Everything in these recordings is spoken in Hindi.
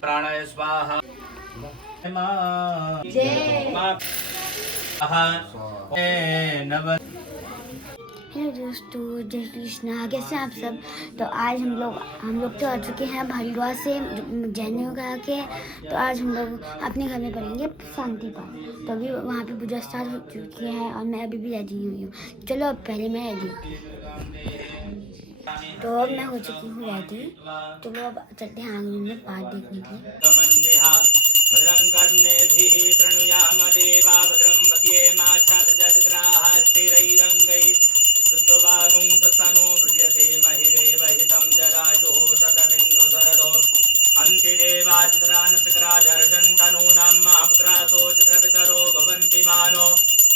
प्राणाय स्वाहा हेलो दोस्तों, जय कृष्णा। कैसे हैं आप सब। तो आज हम लोग तो आ चुके हैं हरिद्वार से जैनियों का आके। तो आज हम लोग अपने घर में पढ़ेंगे शांति पाठ। तो अभी वहाँ पे पूजा स्टार्ट हो चुकी है और मैं अभी भी रेडी हुई हूँ। चलो अब पहले मैं रेडी हूँ। तो अब मैं हो चुकी हूँ रेडी। चलो अब चलते हैं आंगन में पाठ देखने के लिए। भद्रं कर्णेभिः शृणुयाम देवा भद्रं पश्येमाच्छा प्रजजत्राः स्थिरैरङ्गैः सुष्ठुवागुंसस्तनो बृह्यते महिदेव हितं जगायुः शतमिन्नु शरदो अन्ति देवाजितरानसकराजर्षन्तनूनां महापुत्रासो चित्रपितरो भवन्ति मानो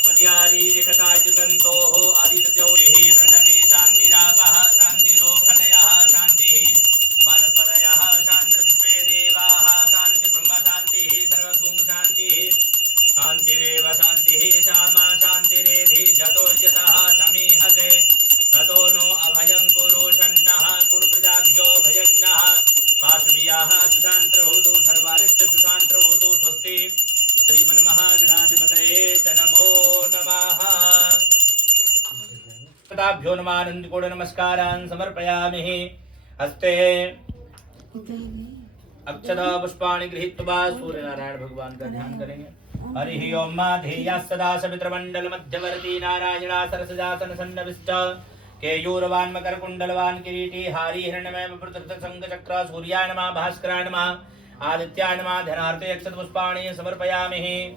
मध्यारीरिखतायुगन्तोः आदित्यौः प्रथमे शान्तिरापः शान्तिरोषधयः शान्तिः वनस्पतयः शान्तिर्विश्वे देवाः शान्तिर्ब्रह्म शान्तिः सर्वगुं शान्तिः शान्तिरेव शान्तिः श्यामा शान्तिरेधि जतो यतः समीहते ततो नो अभयं कुरु शन्नः कुरु प्रजाभ्यो भजन्नः पाशुभियाः सुशान्तिर्भूतु सर्वारिष्ट सुशान्तिर्भूतु स्वस्ति श्रीमन्महागणाधिपतये च नमो नमः। भ्यो नमानन्दकोटि नमस्कारान् समर्पयामि। हस्ते अक्षता पुष्पाणि गृहीत्वा सूर्यनारायण भगवान का ध्यान करेंगे। हरि ओम माधेया सदा सवित्रमंडल मध्यवर्ती नारायणा सरसजासन सन्नविष्ट केयूरवान् मकरकुण्डलवान् किरीटी हारी हिरण्यमय प्रकृत संग चक्र सूर्याय नमः भास्कराय नमः आदित्याय नमः ध्यानार्थे अक्षत पुष्पाणि समर्पयामि।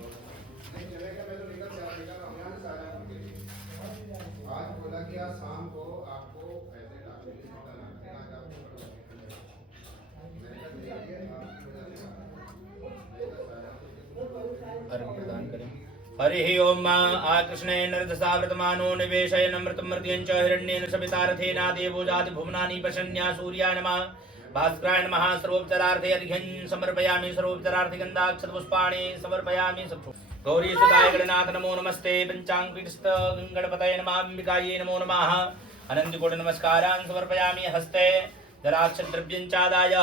हरि ओम आकृष्णे नरदसावृतमानो निवेशयन् अमृतमृत्यं च हिरण्येन सवितारथेन देवो जाति भुवनानि पशन्या सूर्याय नमः भास्कराय नमः सर्वोपचारार्थे अर्घ्यं समर्पयामि। सर्वोपचारार्थे गन्धाक्षत पुष्पाणि समर्पयामि। गौरी सुताय गणनाथ नमो नमस्ते पंचांगपीठस्थ गणपतये नमः अंबिकायै नमो नमः अनन्तकोटि नमस्कारान् समर्पयामि। हस्ते जलाक्षत द्रव्यं चादाय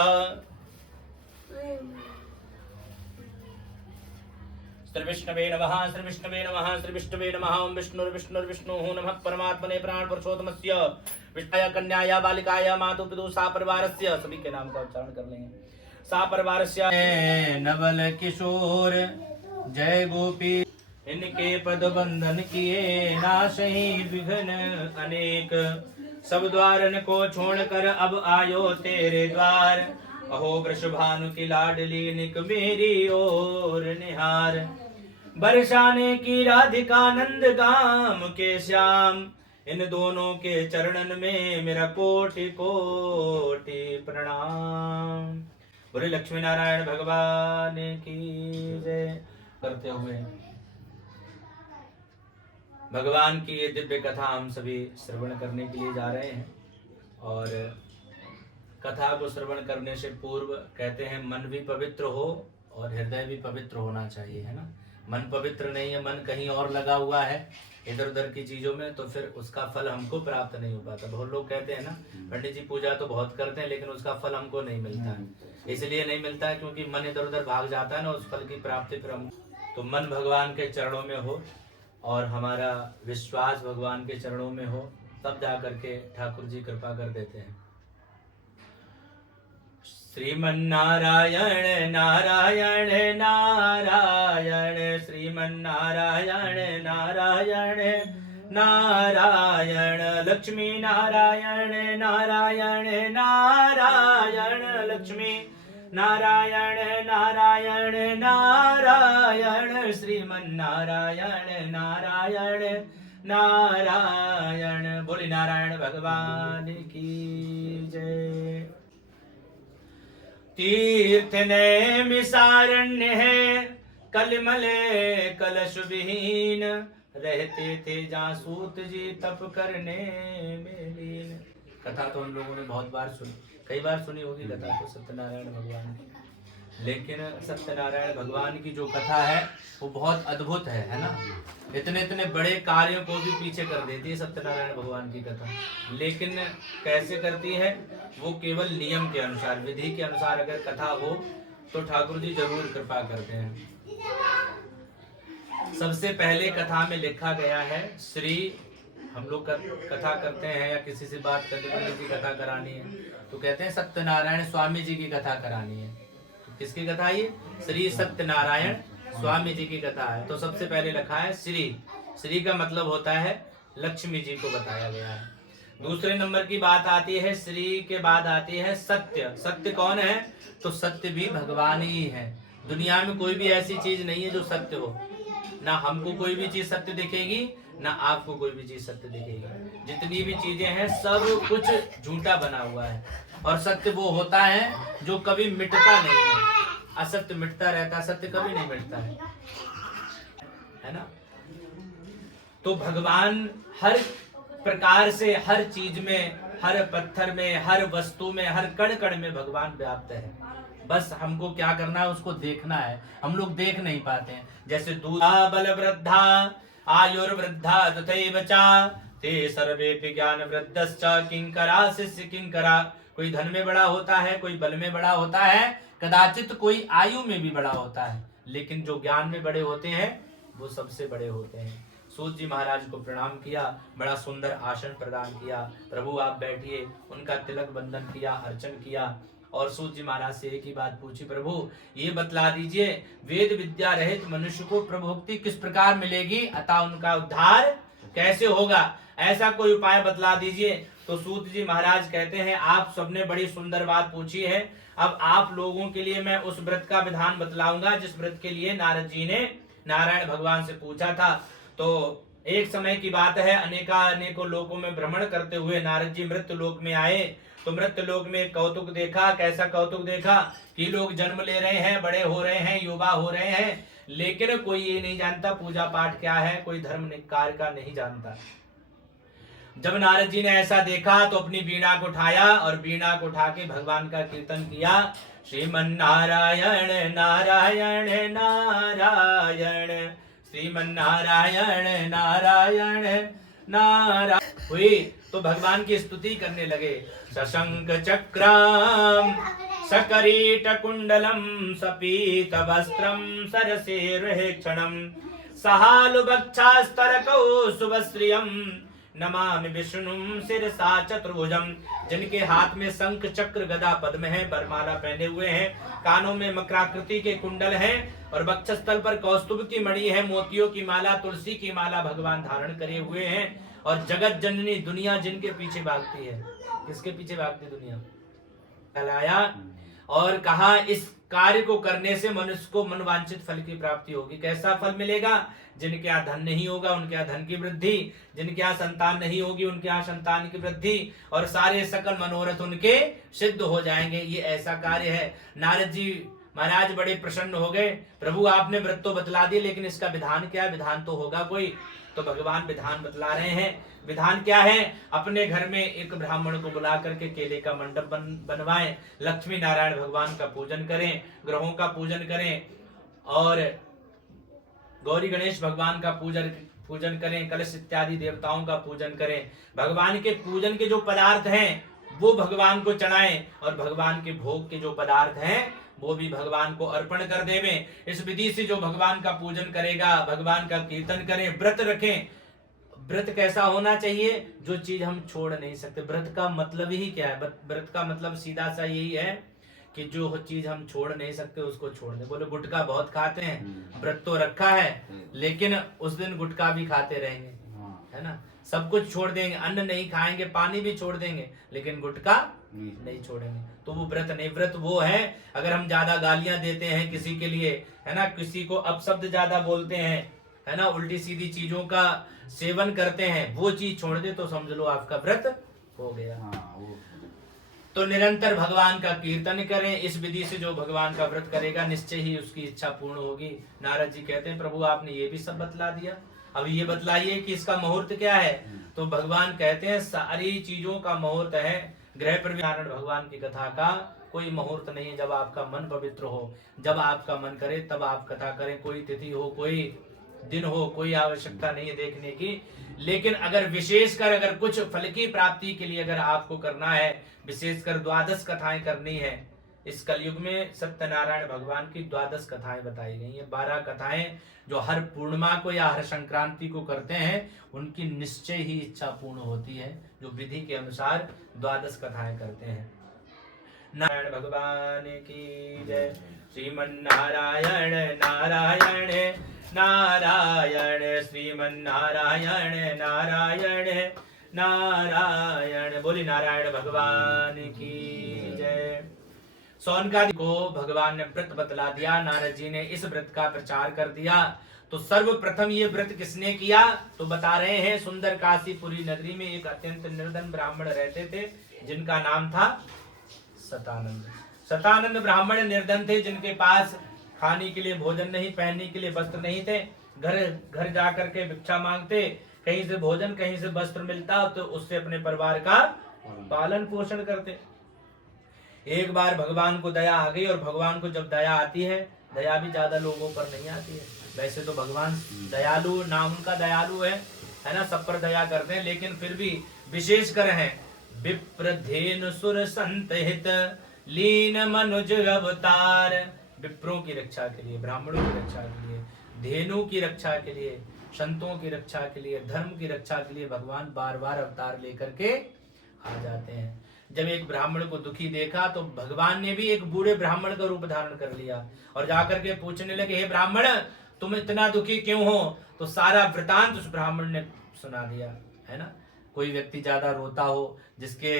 श्रीविष्णवे नमः श्रीविष्णवे नमः श्रीविष्णवे नमः ओम विष्णुर्विष्णुर्विष्णुः नमः परमात्मने प्राणपुरुषोत्तमस्य विष्णुया कन्याया बालिकाया मातु पितु सा परिवारस्य सभी के नाम का उच्चारण कर लेंगे। सा परिवारस्य नवल किशोर जय गोपी इनके पद बंधन किए नाशहि विघ्न अनेक सब द्वारन को छोड़कर अब आयो तेरे द्वार अहो वृषभानु की लाडली निक मेरी ओर निहार बरसाने की राधिका नंद गाम के श्याम इन दोनों के चरणन में मेरा कोटि कोटि प्रणाम। बोले लक्ष्मी नारायण भगवान की जय। करते हुए भगवान की ये दिव्य कथा हम सभी श्रवण करने के लिए जा रहे हैं। और कथा को श्रवण करने से पूर्व कहते हैं मन भी पवित्र हो और हृदय भी पवित्र होना चाहिए, है ना। मन पवित्र नहीं है, मन कहीं और लगा हुआ है इधर उधर की चीजों में, तो फिर उसका फल हमको प्राप्त नहीं हो पाता। बहुत लोग कहते हैं ना पंडित जी पूजा तो बहुत करते हैं लेकिन उसका फल हमको नहीं मिलता है। इसलिए नहीं मिलता है क्योंकि मन इधर उधर भाग जाता है ना, उस फल की प्राप्ति फिर हम तो मन भगवान के चरणों में हो और हमारा विश्वास भगवान के चरणों में हो, तब जा करके ठाकुर जी कृपा कर देते हैं। श्रीमन्नारायण नारायण नारायण श्रीमन्नारायण नारायण नारायण लक्ष्मी नारायण नारायण नारायण लक्ष्मी नारायण नारायण नारायण श्रीमन्नारायण नारायण नारायण। बोले नारायण भगवान की जय। तीर्थ ने मिसारण्य है कलमले कलश विहीन रहते थे जहाँ सूत जी तप करने में लीन। कथा तो हम लोगों ने बहुत बार सुनी, कई बार सुनी होगी कथा तो सत्यनारायण भगवान की। लेकिन सत्यनारायण भगवान की जो कथा है वो बहुत अद्भुत है ना। इतने इतने बड़े कार्यों को भी पीछे कर देती है सत्यनारायण भगवान की कथा। लेकिन कैसे करती है वो? केवल नियम के अनुसार, विधि के अनुसार अगर कथा हो तो ठाकुर जी जरूर कृपा करते हैं। सबसे पहले कथा में लिखा गया है श्री, हम लोग कथा करते हैं या किसी से बात करते हैं की कथा करानी है तो कहते हैं सत्यनारायण स्वामी जी की कथा करानी है। तो किसकी कथा ये? श्री सत्यनारायण स्वामी जी की कथा है। तो सबसे पहले लिखा है श्री। श्री का मतलब होता है लक्ष्मी जी को बताया गया है। दूसरे नंबर की बात आती है श्री के बाद आती है सत्य। सत्य कौन है? तो सत्य भी भगवान ही है। दुनिया में कोई भी ऐसी चीज नहीं है जो सत्य हो। ना हमको कोई भी चीज सत्य दिखेगी, ना आपको कोई भी चीज सत्य दिखेगी। जितनी भी चीजें हैं सब कुछ झूठा बना हुआ है। और सत्य वो होता है जो कभी मिटता नहीं है। असत्य मिटता रहता, सत्य कभी नहीं मिटता है ना। तो भगवान हर प्रकार से, हर चीज में, हर पत्थर में, हर वस्तु में, हर कण कण में भगवान व्याप्त है। बस हमको क्या करना है, उसको देखना है। हम लोग देख नहीं पाते हैं। जैसे दूधा बल वृद्धा आयुर्वृद्धा तथैव चा ते सर्वेपि ज्ञान वृद्धश्च किंकरा शिष्य किंकरा। कोई धन में बड़ा होता है, कोई बल में बड़ा होता है, कदाचित कोई आयु में भी बड़ा होता है, लेकिन जो ज्ञान में बड़े होते हैं वो सबसे बड़े होते हैं। सूत जी महाराज को प्रणाम किया, बड़ा सुंदर आसन प्रदान किया। प्रभु आप बैठिए, उनका तिलक बंधन किया, अर्चन किया। और सूत जी महाराज से एक ही बात पूछी, प्रभु ये बतला दीजिए वेद विद्या रहित मनुष्य को प्रभु भक्ति किस प्रकार मिलेगी, अतः उनका उद्धार कैसे होगा, ऐसा कोई उपाय बतला दीजिए। तो सूत जी महाराज कहते हैं आप सबने बड़ी सुंदर बात पूछी है। अब आप लोगों के लिए मैं उस व्रत का विधान बतलाऊंगा जिस व्रत के लिए नारद जी ने नारायण भगवान से पूछा था। तो एक समय की बात है, अनेकों लोकों में भ्रमण करते हुए नारद जी मृत्यु लोक में आए। तो मृत्यु लोक में कौतुक देखा। कैसा कौतुक देखा कि लोग जन्म ले रहे हैं, बड़े हो रहे हैं, युवा हो रहे हैं, लेकिन कोई ये नहीं जानता पूजा पाठ क्या है, कोई धर्म कार्य का नहीं जानता। जब नारद जी ने ऐसा देखा तो अपनी वीणा को उठाया और वीणा को उठा के भगवान का कीर्तन किया। श्रीमन नारायण नारायण नारायण, श्रीमन नारायण नारायण नारायण हुई। तो भगवान की स्तुति करने लगे। सशंक चक्रम सकरीट कुंडलम सपीत वस्त्रम सरसेरुहेक्षणम सहालु बक्षास्तरकौ शुभश्रियम नमामि विष्णुम शिरसा चतुर्भुजम। जिनके हाथ में शंख चक्र गदा पद्म है, बरमाला पहने हुए हैं, कानों में मकराकृति के कुंडल हैं और वक्षस्थल पर कौस्तुभ की मणि है, मोतियों की माला, तुलसी की माला भगवान धारण करे हुए हैं। और जगत जननी दुनिया जिनके पीछे भागती है, किसके पीछे भागती दुनिया, कहलाया और कहा इस कार्य को करने से मनुष्य को मनवांछित फल की प्राप्ति होगी। कैसा फल मिलेगा? जिनके यहाँ धन नहीं होगा उनके यहाँ धन की वृद्धि, जिनके यहाँ संतान नहीं होगी उनके यहाँ संतान की वृद्धि, और सारे सकल मनोरथ उनके सिद्ध हो जाएंगे। ये ऐसा कार्य है। नारद जी महाराज बड़े प्रसन्न हो गए। प्रभु आपने व्रत तो बतला दिए, लेकिन इसका विधान क्या है? विधान तो होगा कोई। तो भगवान विधान बतला रहे हैं। विधान क्या है? अपने घर में एक ब्राह्मण को बुला करके केले का मंडप बनवाएं, लक्ष्मी नारायण भगवान का पूजन करें, ग्रहों का पूजन करें और गौरी गणेश भगवान का पूजन करें, कलश इत्यादि देवताओं का पूजन करें। भगवान के पूजन के जो पदार्थ हैं वो भगवान को चढ़ाएं और भगवान के भोग के जो पदार्थ हैं वो भी भगवान को अर्पण कर देवें। इस विधि से जो भगवान का पूजन करेगा, भगवान का कीर्तन करें, व्रत रखें। व्रत कैसा होना चाहिए? जो चीज हम छोड़ नहीं सकते। व्रत का मतलब ही क्या है? व्रत का मतलब सीधा सा यही है कि जो चीज हम छोड़ नहीं सकते उसको छोड़ दे। बोले गुटखा बहुत खाते हैं, व्रत तो रखा है लेकिन उस दिन गुटखा भी खाते रहेंगे, है ना। सब कुछ छोड़ देंगे, अन्न नहीं खाएंगे, पानी भी छोड़ देंगे, लेकिन गुटखा नहीं छोड़ेंगे, तो वो व्रत नहीं। व्रत वो है अगर हम ज्यादा गालियां देते हैं किसी के लिए, है ना, किसी को अपशब्द ज्यादा बोलते हैं, है ना, उल्टी सीधी चीजों का सेवन करते हैं, वो चीज छोड़ दे तो समझ लो आपका व्रत हो गया। तो निरंतर भगवान का कीर्तन करें। इस विधि से जो भगवान का व्रत करेगा निश्चय ही उसकी इच्छा पूर्ण होगी। नारद जी कहते हैं प्रभु आपने ये भी सब बतला दिया, अब ये बतलाइए कि इसका मुहूर्त क्या है। तो भगवान कहते हैं सारी चीजों का मुहूर्त है। गृह प्रवेश नारायण भगवान की कथा का कोई मुहूर्त नहीं है। जब आपका मन पवित्र हो, जब आपका मन करे तब आप कथा करें। कोई तिथि हो, कोई दिन हो, कोई आवश्यकता नहीं है देखने की। लेकिन अगर विशेषकर अगर कुछ फल की प्राप्ति के लिए अगर आपको करना है, विशेषकर द्वादश कथाएं करनी है, इस कलयुग में सत्यनारायण भगवान की 12 कथाएं बताई गई हैं। 12 कथाएं जो हर पूर्णिमा को या हर संक्रांति को करते हैं, उनकी निश्चय ही इच्छा पूर्ण होती है, जो विधि के अनुसार 12 कथाएं करते हैं। नारायण भगवान की जय। श्रीमन्नारायण नारायण नारायण, श्रीमन्नारायण नारायण नारायण। बोली नारायण भगवान की जय। सौनकादि को भगवान ने व्रत बतला दिया, नारद जी ने इस व्रत का प्रचार कर दिया। तो सर्वप्रथम ये व्रत किसने किया? तो बता रहे हैं, सुंदर काशीपुरी नगरी में एक अत्यंत निर्धन ब्राह्मण रहते थे, जिनका नाम था सतानंद। सतानंद ब्राह्मण निर्धन थे, जिनके पास खाने के लिए भोजन नहीं, पहनने के लिए वस्त्र नहीं थे। घर घर जा करके भिक्षा मांगते, कहीं से भोजन कहीं से वस्त्र मिलता तो उससे अपने परिवार का पालन पोषण करते। एक बार भगवान को दया आ गई, और भगवान को जब दया आती है, दया भी ज्यादा लोगों पर नहीं आती है। वैसे तो भगवान दयालु, नाम उनका दयालु है ना, सब पर दया करते हैं, लेकिन फिर भी विशेष कर है। विप्रधेनु सुर संत हित लीन मनुज अवतार। विप्रों की रक्षा के लिए, ब्राह्मणों की रक्षा के लिए, धेनु की रक्षा के लिए, संतों की रक्षा के लिए, धर्म की रक्षा के लिए भगवान बार बार अवतार लेकर के आ जाते हैं। जब एक ब्राह्मण को दुखी देखा तो भगवान ने भी एक बूढ़े ब्राह्मण का रूप धारण कर लिया और जाकर के पूछने लगे, हे ब्राह्मण, तुम इतना दुखी क्यों हो? तो सारा वृतांत उस ब्राह्मण ने सुना दिया, है ना। कोई व्यक्ति ज्यादा रोता हो, जिसके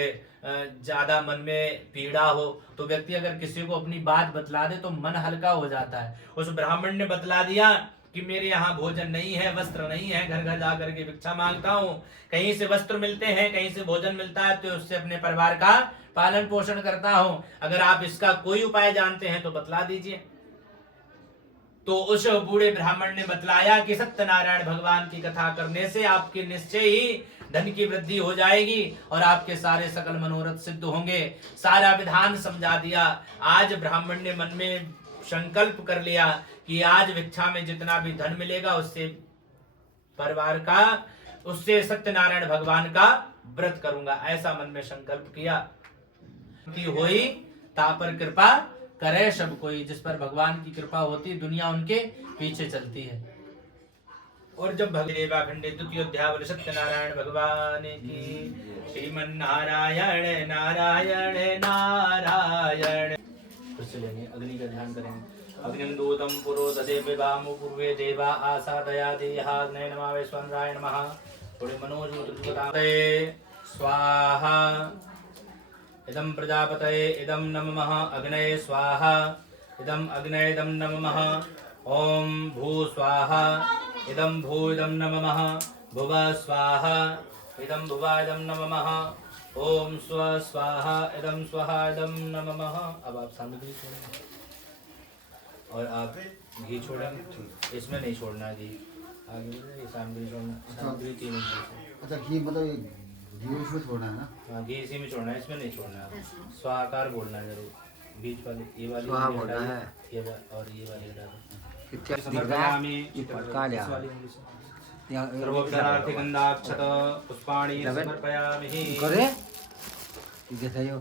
ज्यादा मन में पीड़ा हो, तो व्यक्ति अगर किसी को अपनी बात बतला दे तो मन हल्का हो जाता है। उस ब्राह्मण ने बतला दिया कि मेरे यहाँ भोजन नहीं है, वस्त्र नहीं है, घर घर जाकर के भिक्षा मांगता हूँ, कहीं से वस्त्र मिलते हैं, कहीं से भोजन मिलता है, तो उससे अपने परिवार का पालन पोषण करता हूँ। अगर आप इसका कोई उपाय जानते हैं तो बतला दीजिए। तो उस बूढ़े ब्राह्मण ने बतलाया कि सत्यनारायण भगवान की कथा करने से आपके निश्चय ही धन की वृद्धि हो जाएगी और आपके सारे सकल मनोरथ सिद्ध होंगे। सारा विधान समझा दिया। आज ब्राह्मण ने मन में संकल्प कर लिया कि आज भिक्षा में जितना भी धन मिलेगा उससे परिवार का, उससे सत्यनारायण भगवान का व्रत करूंगा। ऐसा मन में संकल्प किया कि होई ता पर कृपा करे सब कोई। जिस पर भगवान की कृपा होती, दुनिया उनके पीछे चलती है। और जब भगदेवाखंडे द्वितीय अध्याय सत्यनारायण भगवान की। श्रीमन्नारायण नारायण नारायण। फिर से लेंगे, अग्नि का ध्यान करेंगे। अग्निम दूतम पुरोदधे विवामो पूर्वे देवा आसादया देहाग्नये नमः वैश्वानराय नमः। थोड़े मनोजूतृताते स्वाहा। इदं प्रजापतये इदं नमः अग्नये स्वाहा। इदं अग्नये इदं नमः। ओम भू स्वाहा। इदं भू इदं नमः। भुव स्वाहा। इदं भुवा इदं नमः। ओम स्व स्वाहा। इदं स्वाहा इदं नमः। अब आप सामग्री छोड़ेंगे और आप घी छोड़ेंगे, इसमें नहीं छोड़ना घी। आगे ये सामग्री छोड़ना, सामग्री 3 इंच। अच्छा, घी मतलब घी इसमें छोड़ना है ना? हाँ, घी इसी में छोड़ना है, इसमें नहीं छोड़ना है। स्वाहाकार बोलना है जरूर। बीच वाले ये वाली स्वाहा बोलना है, ये और ये वाली हटा दो। कितना दिख रहा है? ये पटका लिया सर्वोपचारार्थिगन्धाक्षत पुष्पाणि समर्पयामि। करे ये देखो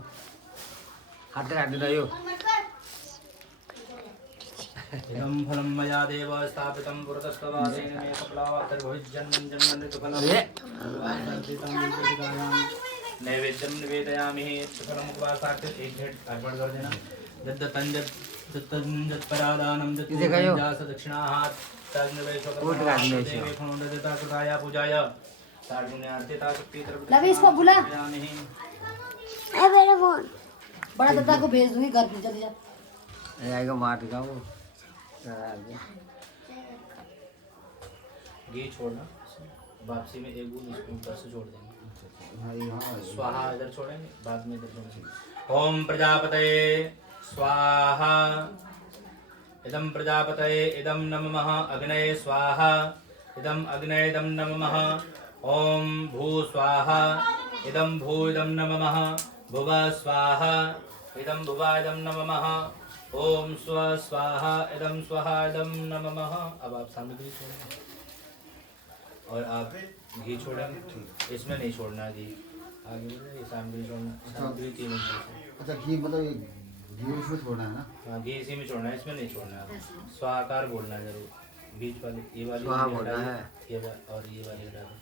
हाथ लगा दे दो। इदं फलं मया देव स्थापितं पुरतस्तवासेन मे कपलावातर्भुजन्मं जन्मनृतफलं नैवेद्यं निवेदयामि। फलं उपवासार्थ एक भेंट अर्पण कर देना। दत्तं जत्परादानं जत्पूजास दक्षिणाः देवे कृताया पूजाय सार्वजनिकता शक्ति लवी इसको बुला। ए मेरा फोन बड़ा दादा को भेज दूंगी घर पे, जल्दी जा। आएगा मार देगा वो। घी छोड़ना, वापसी में एक बूंद इसको ऊपर से छोड़ देंगे। स्वाहा इधर छोड़ेंगे, बाद में इधर छोड़ेंगे। ओम प्रजापतये स्वाहा। इदं प्रजापतये इदं नमः अग्नये स्वाहा। इदं अग्नये इदं नमः। ओम भू स्वाहा। इदं भू इदं नमः। भुव स्वाहा। इदं भुवा इदं नमः। ओम स्व स्वाहा। इदं स्वाहा इदं नमः। अब आप सामग्री छोड़ेंगे और आप घी छोड़ेंगे, इसमें नहीं छोड़ना घी। आगे ये सामग्री छोड़ना, सामग्री 3 इंच। अच्छा, घी मतलब घी उसमें छोड़ना है ना। हाँ घी इसी में छोड़ना है, इसमें नहीं छोड़ना है। स्वाहाकार बोलना है जरूर, बीच वाली ये वाली स्वाहा बोलना है। और ये वाली हटा दो।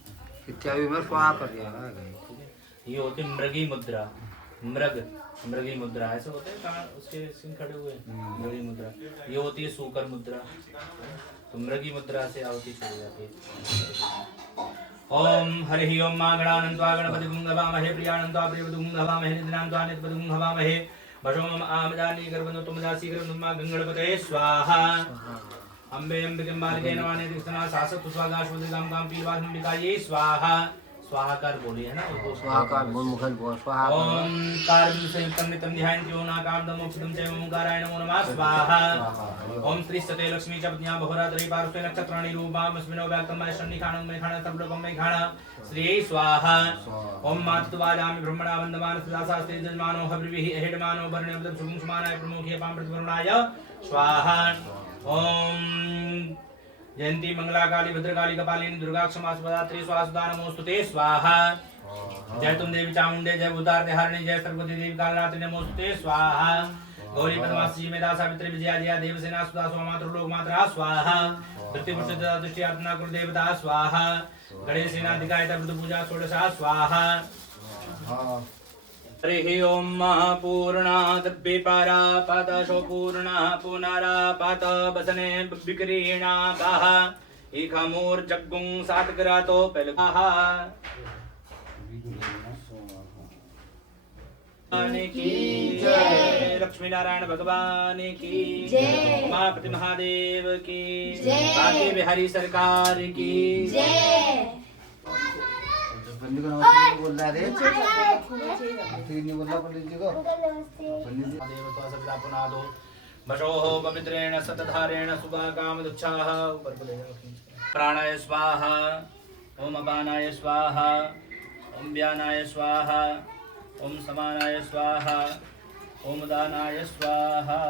इत्यादि में स्वाहा कर दिया है। ठीक है, ये होती है मृगी मुद्रा। मृगी मुद्रा ऐसे होते हैं, कहाँ उसके सिंह खड़े हुए हैं, मृगी मुद्रा। ये होती है सूकर मुद्रा। तो मृगी मुद्रा से आहुति छोड़ी जाती है। ओम हरि ओम मागणानंत्वा गणपतिं हवामहे प्रियानंत्वा प्रियवधूं हवामहे निधनान्त्वा नित्यवधूं हवामहे भजोम आमजानी गर्भनो तुमदासी गर्भनुमा गंगणपतये स्वाहा। अम्बे अम्बिके बालिके नमाने दिक्सना सासत स्वागाश्वदिगाम काम पीरवाधंबिकायै स्वाहा। स्वाहाकार बोली है ना उसको। स्वाहाकार बोल मुखन बोल स्वाहा। ओम कारं संयुक्तं नित्यं ध्यायन्त्यो नाकामदं मोक्षदं च ओंकाराय नमो नमः स्वाहा। ओम श्री सते लक्ष्मी च पत्न्या बहुरात्रि पार्श्वे नक्षत्राणि रूपामस्मिनो व्याक्तं शनिखाणं मेखाणं सर्वलोकं मेखाणं श्री स्वाहा। ओम मातुवाजामि ब्रह्मणा वन्दमान सदासास्ते जन्मानो हव्रिभिः हेडमानो वर्णेवदं सुगुंसमानाय प्रमुखे पां प्रतिवर्णाय स्वाहा। ओम जयंती मंगला काली भद्रकाली कपालिनी दुर्गा क्षमा स्वदात्री स्वासुदा नमोस्तुते स्वाहा। जय तुम देवी चामुंडे जय भूतारते हरणी जय सरस्वती देवी कालरात्रि नमोस्तुते स्वाहा। गौरी पद्मासी मेधा सावित्री विजया जया देवसेना सुधा स्वामातृ लोक मात्रा स्वाहा। प्रतिपुरुषदा दृष्टि अर्पणा कुल देवता स्वाहा। गणेश सेनाधिकाय तब पूजा षोडशा स्वाहा। हरि ओम पूर्णात् विपरापतशो पूर्णः पुनरापत वसने विक्रीणातः इखमूर्जग्गुं सातग्रातो पेलकाः की जय। लक्ष्मी नारायण भगवान की जय। उमापति महादेव की जय। बांके बिहारी सरकार की जय। पंडित को नमस्ते बोल रहा है। ठीक नहीं बोल रहा पंडित जी को। पंडित जी देवता सविता पुनादो भजोः पवित्रेण सतधारेण सुभाकामदुच्छाः। ऊपर को ले जाओ। प्राणाय स्वाहा। ओम अपानाय स्वाहा। ओम व्यानाय स्वाहा। ओम समानाय स्वाहा। ओम दानाय स्वाहा।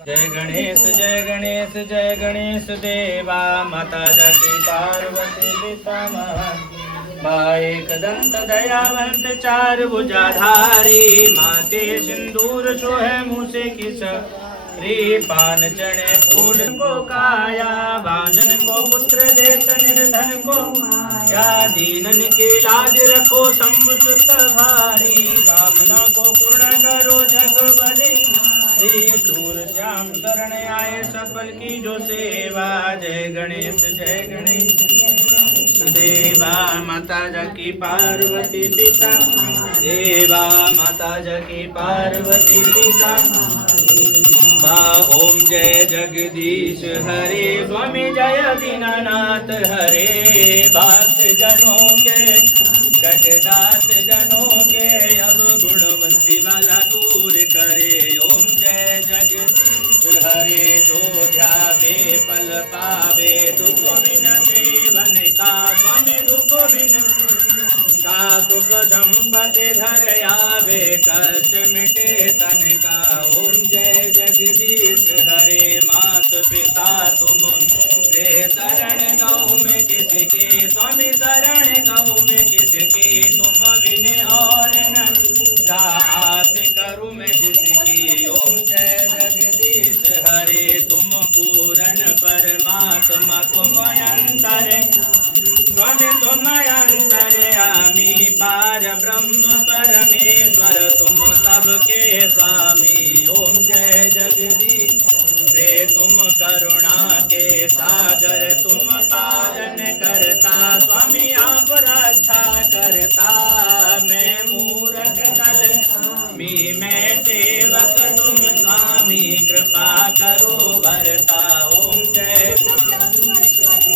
जय गणेश जय गणेश देवा माता जकी पार्वती पिता एक दंत दयावंत चार भुजाधारी माते सिंदूर सोहे मुँह से किस रे पान चढ़े फूल को काया बांधन को पुत्र देत निर्धन को या दीनन के लाज रखो शंभु सुत भारी कामना को पूर्ण करो जग बले सूर श्याम शरण आए सफल की जो सेवा। जय गणेश देवा माता जकी पार्वती पिता देवा माता जकी पार्वती पिता ओम जय जगदीश हरे स्वामी जय दीनानाथ हरे भक्त जनों के कटदास जनों के अब गुणवंती वाला दूर करे। ओम जय जगदीश हरे जो ध्यावे फल पावे दुख बिन जीवन का स्वामी दुख बिन का सुख संपत्ति घर आवे कष्ट मिटे तन का। ओम जय जगदीश हरे मात पिता तुम रे शरण गौ में किसके स्वामी शरण गौ में किसके तुम विने और न दात करूँ मैं जिसकी। ओम जय जगदीश हरे तुम पूर्ण परमात्मा तुम अंतर स्वामी तुम अंतर्यामी पार ब्रह्म परमेश्वर तुम सबके स्वामी। ओम जय जगदीश रे तुम करुणा के सागर तुम पालन करता स्वामी आप रक्षा करता। मैं मूरख कल मैं सेवक तुम स्वामी कृपा करो भरता। ओम जय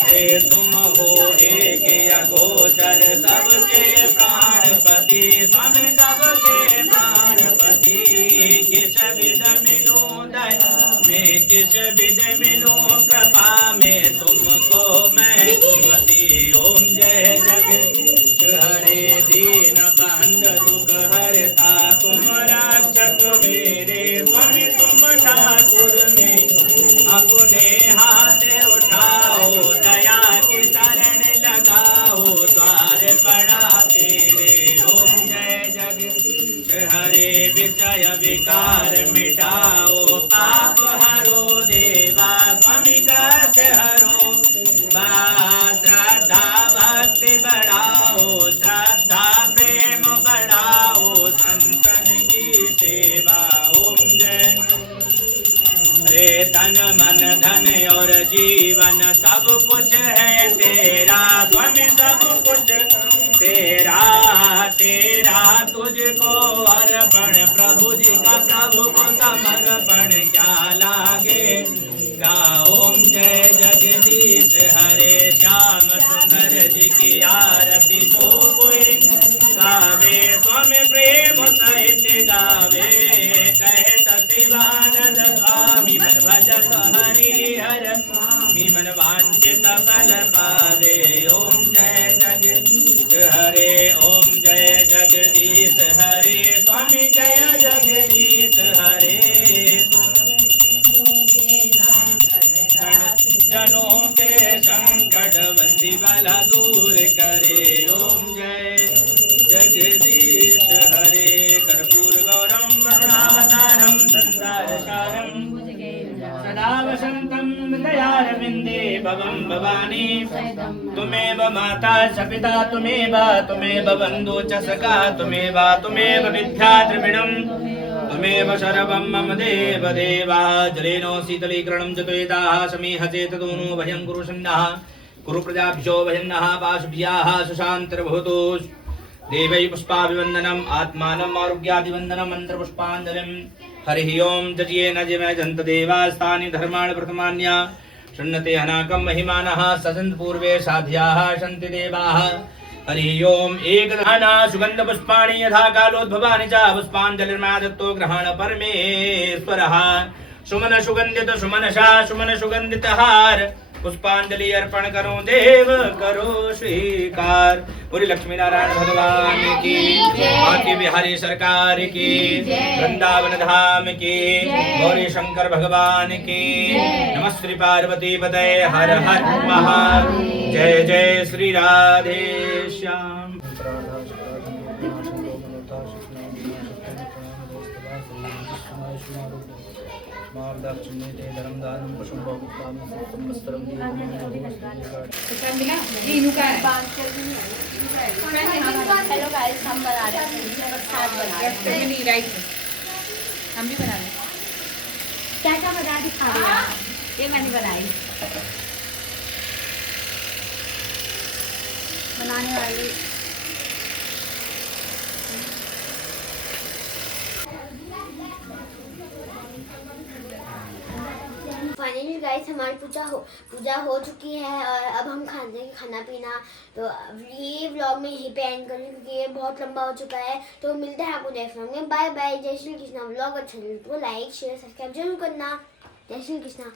हे तुम हो एक अगोचर सबके प्राणपति स्वामी सबके प्राणपति। किस विध मिलूं दया में किस विध मिलूं कृपा में तुमको मैं सुमति। ओम जय जगदीश हरे दीन बंध दुख हरता तुम रक्षक मेरे स्वामी तुम ठाकुर में अपने हाथ उठाओ दया की शरण लगाओ द्वार पड़ा तेरे ओम जय जगदीश हरे विषय विकार मिटाओ पाप हरो देवा स्वामी कष्ट हरो श्रद्धा भक्ति बढ़ाओ श्रद्धा प्रेम बढ़ाओ संतन की सेवा ओम जय रे तन मन धन और जीवन सब कुछ है तेरा स्वामी सब कुछ तेरा तेरा तुझको अर्पण प्रभु जी का प्रभु को समर्पण क्या लागे ओम जय जगदीश हरे श्याम सुंदर जी की आरती जो कोई गावे स्वामी प्रेम सहित गावे कहत शिवानंद स्वामी मन भजत हरि हर स्वामी मन वांछित फल पावे ओम जय जगदीश हरे ओम जय जगदीश हरे स्वामी जय जगदीश हरे जनों के संकट बंदी वाला दूर करे ओम जय जगदीश हरे कर्पूर गौरम करुणावतारम संसार सारम सदा वसंतम हृदयारविंदे भवं भवानी तुमेव माता च पिता तुमेव बन्धु च सखा तुमेव विद्या द्रविणम् त्वमेव सर्वं मम देव देवा जलेनो शीतलीकरणं चतुर्दाः समीह चेतदूनो भयं कुरु सन्नः कुरु प्रजाभ्यो भयन्नः पाशुभ्याः सुशान्तिर्भवतु देवै पुष्पाभिवन्दनम् आत्मानम् आरोग्यादिवन्दनम् मन्त्रपुष्पाञ्जलिं हरिः ओं जजिये न जिमे जन्त देवास्तानि धर्माणि प्रथमान्या शृण्वते अनाकं महिमानः ससन्त पूर्वे साध्याः सन्ति देवाः हरिः ओम एकदधाना सुगंध पुष्पाणि यथा कालोद्भवानि च पुष्पाञ्जलिर्मया दत्तो ग्रहण परमेश्वरः सुमन सुगंधित सुमनसा सुमन सुगंधित हार पुष्पांजलि अर्पण करो देव करो स्वीकार। पूरी लक्ष्मी नारायण भगवान की माती बिहारी सरकार की वृंदावन धाम की गौरी शंकर भगवान की नमः श्री पार्वती पते हर हर महादेव जय जय श्री राधे श्याम। हेलो गाइस, हम बना रहे हैं प्रसाद बना रहे हैं। हम भी बना रहे हैं। क्या क्या बना दिखा रहे हैं? ये मैंने बनाई। बनाने वाली फाइनली गाइस हमारी पूजा हो चुकी है और अब हम खाना पीना। तो ये व्लॉग में यहीं पे एंड करेंगे क्योंकि ये बहुत लंबा हो चुका है। तो मिलते हैं आपको नेक्स्ट व्लॉग में। Bye bye. जय श्री कृष्णा। व्लॉग अच्छा लगे तो लाइक शेयर सब्सक्राइब जरूर करना। जय श्री कृष्णा।